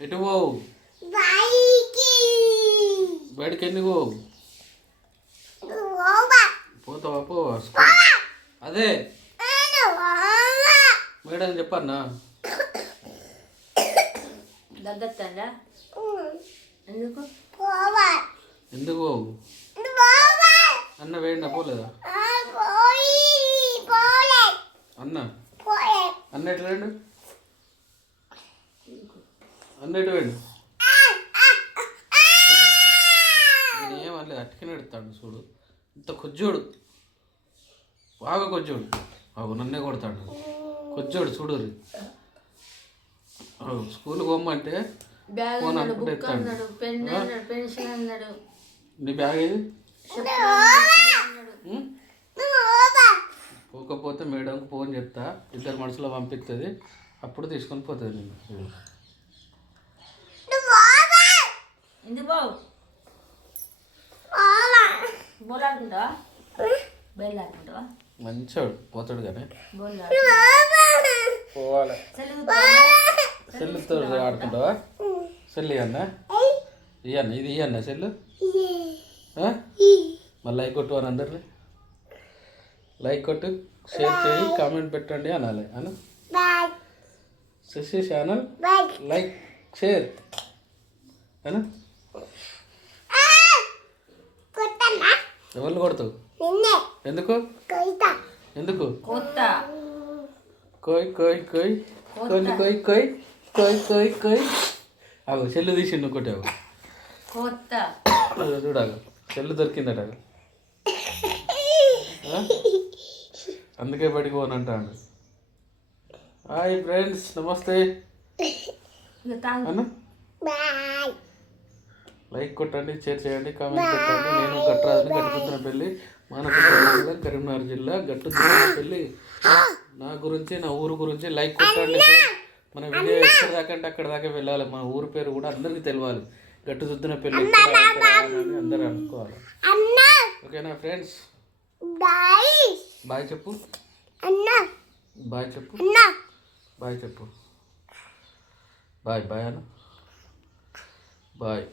ఎటు పోవు? బయటికి ఎందుకు పోవు? పోతావా పోవా? అదే మేడం చెప్పన్నా. దగ్గత్తండా ఎందుకు ఎందుకు పోవు? అన్న వేయండి పోలేదా? అన్న అన్న ఎటు వేయండు? అన్న ఎటు వేయండు? నేను ఏమనలేదు, అట్టుకనే ఎడతాడు చూడు. ఇంత కొజ్జోడు, బాగా కొజ్జోడు. అవు నన్నే కొడతాడు కొజ్జోడు చూడు. స్కూల్కి పోమ్మంటే ఫోన్ అనుకుంటే ఎత్తాడు. నీ బ్యాగ్ ఏది? పోకపోతే మేడంకి ఫోన్ చెప్తా, ఇద్దరు మనుషులు పంపిస్తుంది, అప్పుడు తీసుకొని పోతుంది నేను. మంచోడు పోతాడు కానీ పోవాలి. సెల్లుతో ఆడుకుంటావా? సెల్లు ఇవన్న ఇవన్న ఇది ఇవన్న సెల్లు. మళ్ళీ లైక్ కొట్టు అని అందరినీ లైక్ కొట్టు, షేర్ చేయి, కామెంట్ పెట్టండి అనాలి. అను శశి ఛానల్ లైక్ షేర్ అను. ఎవరిని కొడతావు? ఎందుకు ఎందుకు? కోయ్ కోయ్ కోయ్ కోయ్ కోయ్ కోయ్ కోయ్ కోయ్ కోయ్. అవు సెల్లు తీసిండు కొట్టావు చూడాలి. సెల్లు దొరికిందట, అందుకే బయటికి పోనంటాడు. హాయ్ ఫ్రెండ్స్, నమస్తే అన్న. లైక్ కొట్టండి, షేర్ చేయండి, కామెంట్ పెట్టండి. నేను గట్రాజుని, గట్టుతున్నపల్లి, మానకొండ, కరీంనగర్ జిల్లా, గట్టుతున్నపల్లి. నా గురించి, నా ఊరు గురించి లైక్ కొట్టండి. మన వీడియో ఎక్కడ దాకా అంటే అక్కడ దాకా వెళ్ళాలి. మన ఊరు పేరు కూడా అందరికీ తెలియాలి. గట్టుతున్నపల్లి అందరూ అనుకోవాలి. ఓకేనా ఫ్రెండ్స్? బాయ్ చెప్పు, బాయ్ చెప్పు, బాయ్ చెప్పు, బాయ్ బాయ్ అన్న, బాయ్.